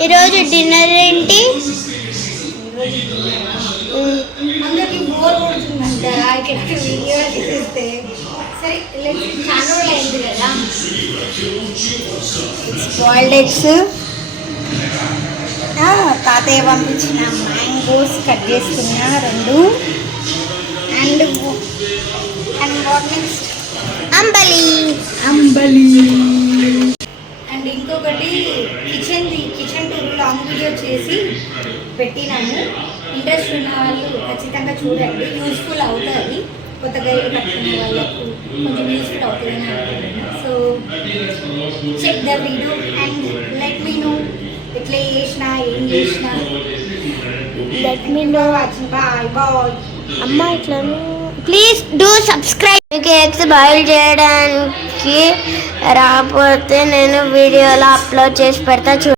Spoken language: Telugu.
ఈరోజు డిన్నర్ ఏంటి? అందరికి బోర్ కొడుతుందంట వీడియో తీస్తే. సరే చాలా రోజులు అయింది కదా. బాయిల్డ్ ఎగ్స్, తాతయ్య పంపించిన మ్యాంగోస్ కట్ చేస్తున్నా 2. And what next? Ambali. And ఇంకొకటి కిచెన్ టూర్ లాంగ్ వీడియో చేసి పెట్టినాము. ఇంట్రెస్ట్ ఉన్న వాళ్ళు ఖచ్చితంగా చూడండి, యూస్ఫుల్ అవుతుంది. కొత్తగా ఇల్లు కట్టుకునే వాళ్ళకు కొంచెం యూస్ఫుల్ అవుతుంది అని అనుకుంటున్నాను. So check the video and let me know ఎట్లా చేసినా ఏం చేసినా. Let me know. Bye bye. అమ్మ ఇట్లా ప్లీజ్ డూ సబ్స్క్రైబ్. మీకు ఎగ్స్ బాయిల్ చేయడానికి రాకపోతే నేను వీడియోలో అప్లోడ్ చేసి పెడతా.